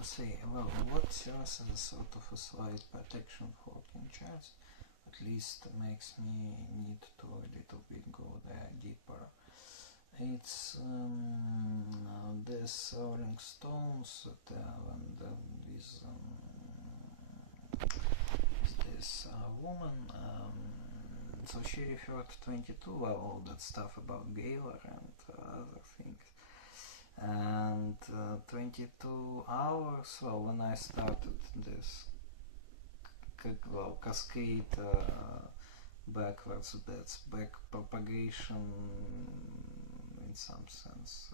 to say, well, what serves as a sort of a slight protection for king charts, at least makes me need to a little bit go there deeper. It's this Rolling Stones with this woman. So she referred to 22, well, all that stuff about Gaylor and other things. And 22 hours, well, when I started this cascade backwards, that's back propagation in some sense.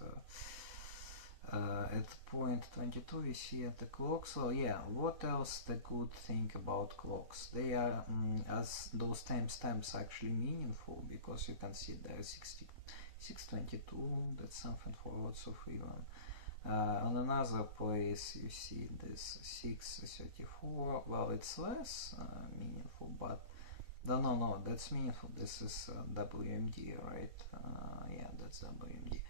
At point 22 we see at the clock. So yeah, what else the good thing about clocks? They are, as those timestamps actually meaningful, because you can see there 622, that's something for lots of even. On another place you see this 634, well, it's less meaningful, but no, that's meaningful. This is WMD, right? Yeah, that's WMD.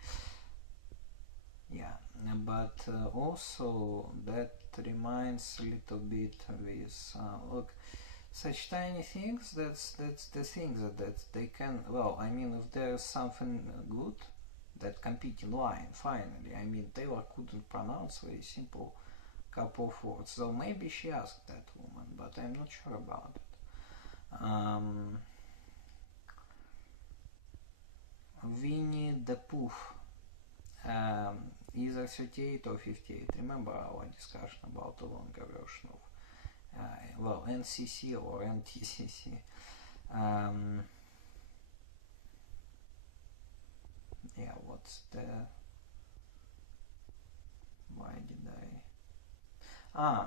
Yeah, but also that reminds a little bit with look, such tiny things. That's the thing that they can. Well, I mean, if there's something good that compete in line, finally. I mean, Taylor couldn't pronounce very simple couple of words, so maybe she asked that woman, but I'm not sure about it. Winnie the Pooh. Either 38 or 58. Remember our discussion about the longer version of well, NCC or NTCC. Yeah, what's the, why did I,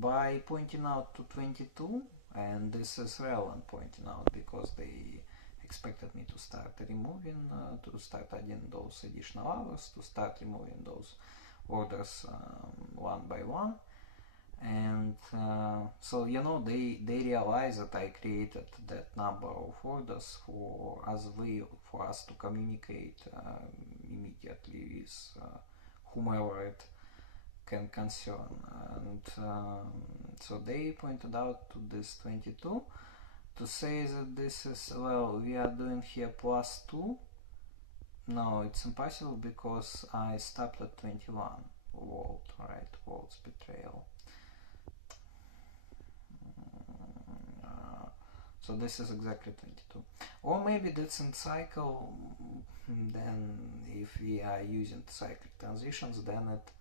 by pointing out to 22, and this is relevant pointing out because they expected me to start removing, to start adding those additional hours, to start removing those orders one by one. And so, you know, they realize that I created that number of orders for as a way for us to communicate immediately with whomever it can concern. And so they pointed out to this 22 to say that this is, well, we are doing here +2. No, it's impossible because I stopped at 21 volt, right? Volts betrayal. So this is exactly 22. Or maybe that's in cycle. Then if we are using cyclic transitions, then it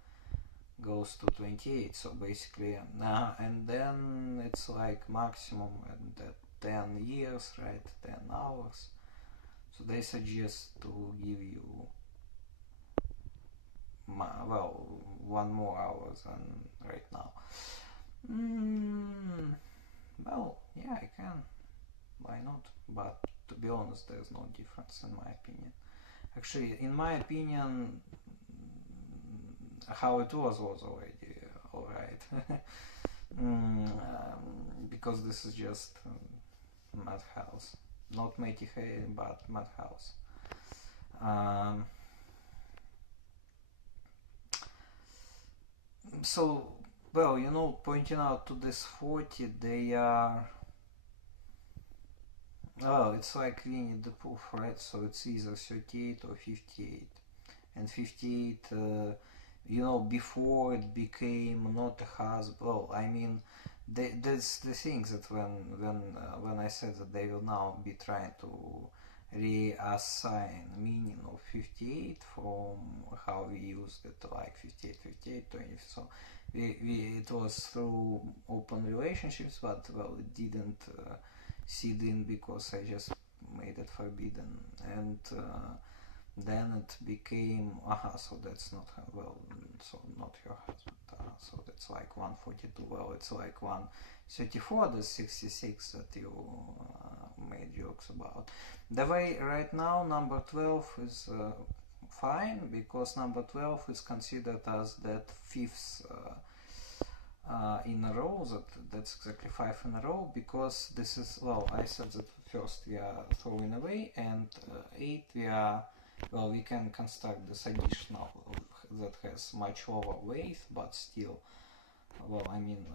goes to 28. So basically, and then it's like maximum at 10 years, right? 10 hours. So they suggest to give you, well, 1 more hour than right now. Well, yeah, I can. Why not? But to be honest, there's no difference in my opinion. Actually, in my opinion, how it was already alright. Because this is just Madhouse. Not Matey Hay, but Madhouse. So, well, you know, pointing out to this 40, they are, well, it's like Winnie the Pooh, right? So it's either 38 or 58. And 58, you know, before it became not a husband, well, I mean, that's the thing that when I said that they will now be trying to reassign meaning of 58 from how we used it, like 58, 58, 20. So it was through open relationships, but well, it didn't seed in because I just made it forbidden, and then it became so that's not her, well, so not your husband, so that's like 142, well, it's like 134, the 66 that you made jokes about. The way right now number 12 is fine, because number 12 is considered as that fifth in a row, that's exactly 5 in a row, because this is, well, I said that first we are throwing away, and 8 we are, well, we can construct this additional, that has much lower weight, but still, well, I mean,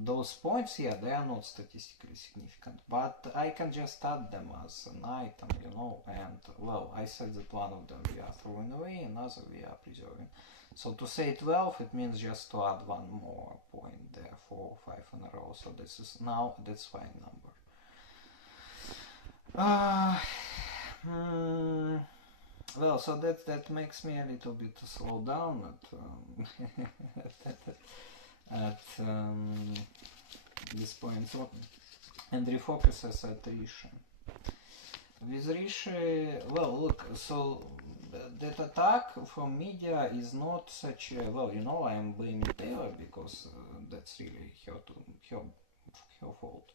those points, yeah, they are not statistically significant, but I can just add them as an item, you know, and, well, I said that one of them we are throwing away, another we are preserving. So to say 12, it means just to add one more point there, 4 or 5 in a row, so this is now, that's fine number. Well, so that makes me a little bit slow down at this point, so, and refocuses at Rishi. With Rishi, well, look, so that attack from media is not such a, well, you know, I am blaming Taylor because that's really her fault.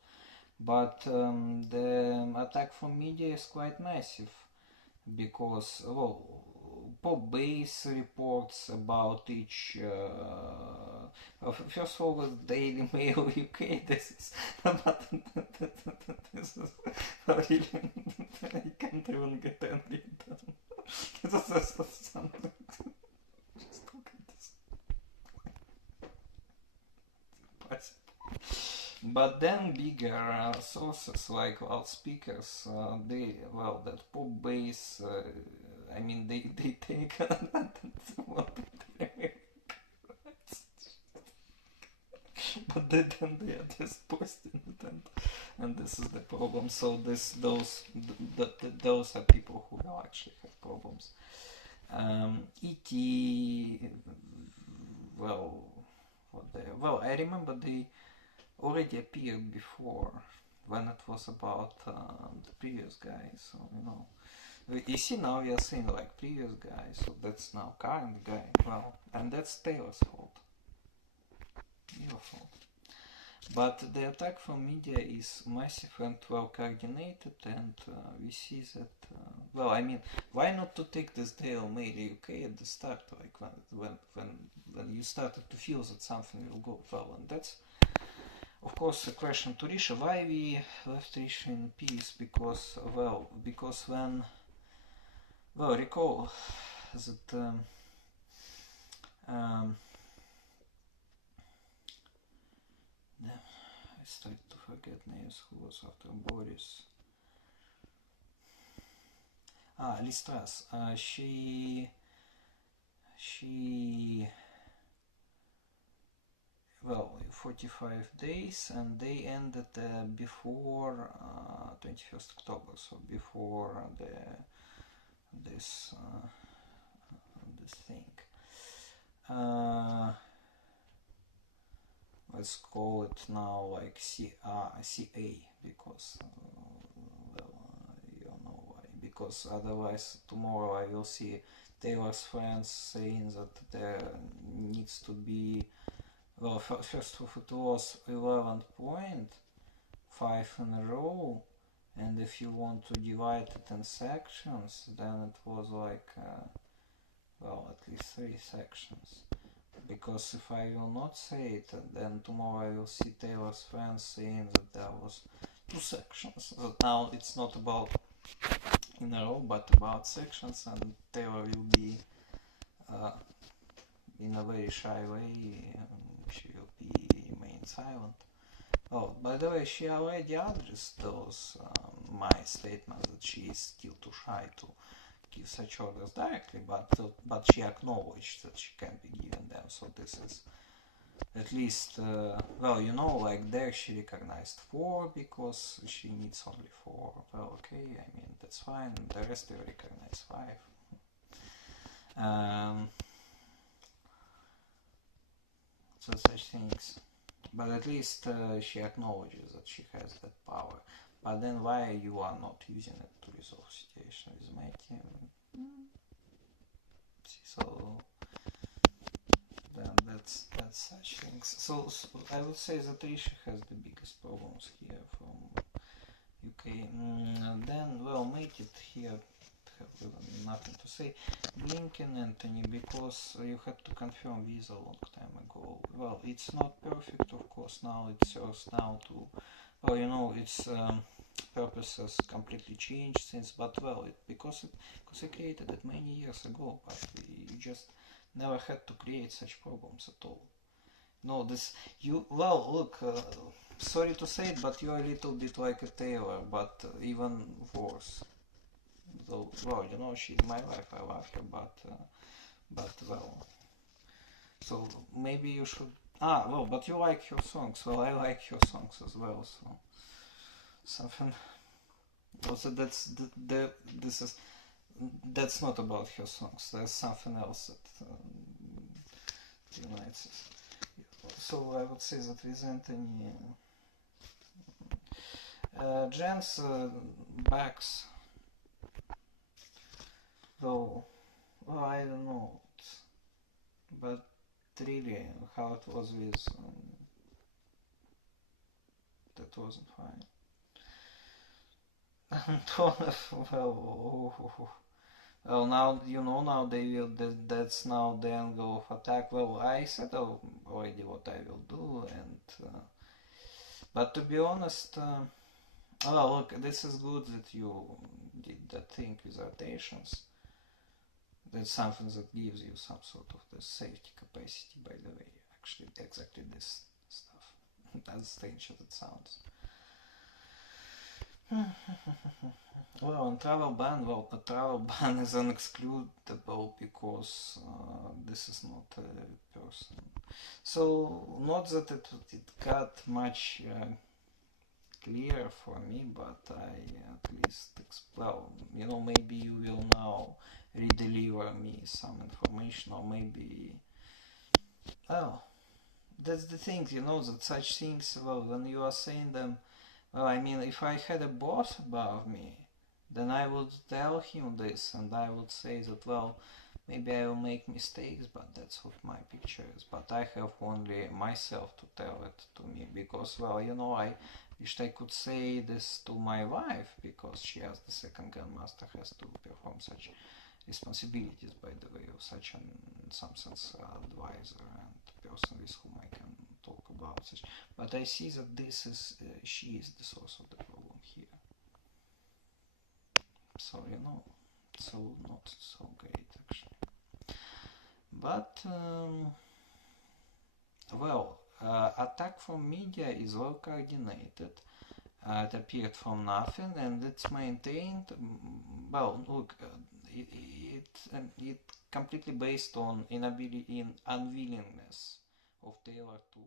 But the attack from media is quite massive because, well, Pop Base reports about each. First of all, with Daily Mail UK, this is about this is really I can't even get anything done. This is something. Just look at this. But then bigger sources like loudspeakers, they, well, that Pop Base, I mean, they take but then they are just posting it, and this is the problem. So those are people who will actually have problems. ET, well, I remember they already appeared before when it was about the previous guy, so you know. You see, now we are seeing like previous guy, so that's now current guy. Well, and that's Taylor's fault. Your fault. But the attack from media is massive and well coordinated, and we see that. Well, I mean, why not to take this Daily Mail UK at the start, like when you started to feel that something will go well, and that's of course a question to Rishi. Why we left Rishi in peace? Because when, well, recall that I started to forget names. Who was after Boris? Liz Truss. She well, 45 days, and they ended before 21st October, so before this thing. Let's call it now like CA, because you know why. Because otherwise tomorrow I will see Taylor's friends saying that there needs to be, well, first of it was 11.5 in a row, and if you want to divide it in sections, then it was like well, at least 3 sections. Because if I will not say it, then tomorrow I will see Taylor's friends saying that there was 2 sections. That now it's not about in a row, but about sections, and Taylor will be in a very shy way. She will remain silent. Oh, by the way, she already addressed those my statement that she is still too shy to give such orders directly, but she acknowledged that she can be given them. So this is at least well, you know, like there she recognized 4 because she needs only 4. Well, okay, I mean that's fine. The rest will recognize 5. So such things. But at least she acknowledges that she has that power. But then why you are not using it to resolve situation with my team? So then that's such things. So I would say that Rishi has the biggest problems here from UK. And then, well, make it here. Have nothing to say. Blinken, Anthony, because you had to confirm visa a long time ago. Well, it's not perfect, of course. Now it serves now to, well, you know, its purposes completely changed since. But well, because it created it many years ago, but you just never had to create such problems at all. No, this you well look. Sorry to say it, but you're a little bit like a Taylor, but even worse. So well, you know, she's my wife. I love her, but well. So maybe you should. Ah, well, but you like her songs. Well, I like her songs as well. So something. Also, this is that's not about her songs. There's something else that unites us. So I would say that with Anthony, Jen's backs, though, well, I don't know, but really, how it was with that wasn't fine. Well, now you know. Now they will. That's now the angle of attack. Well, I said already what I will do, and but to be honest, well, look, this is good that you did that thing with rotations. That's something that gives you some sort of the safety capacity. By the way, actually, exactly this stuff. As strange as it sounds. Well, on travel ban, well, the travel ban is unexcludable because this is not a person. So, not that it got much clear for me, but I at least, well, you know, maybe you will now redeliver me some information, or maybe, oh, that's the thing, you know, that such things, well, when you are saying them, well, I mean, if I had a boss above me, then I would tell him this, and I would say that, well, maybe I will make mistakes, but that's what my picture is. But I have only myself to tell it to me, because, well, you know, I wished I could say this to my wife, because she, as the second grandmaster, has to perform such responsibilities, by the way, of such an, in some sense, advisor and person with whom I can talk about such. But I see that this is she is the source of the problem here. So you know, so not so great actually. But well, attack from media is well coordinated. It appeared from nothing, and it's maintained. Well, look, it completely based on inability, in unwillingness of Taylor to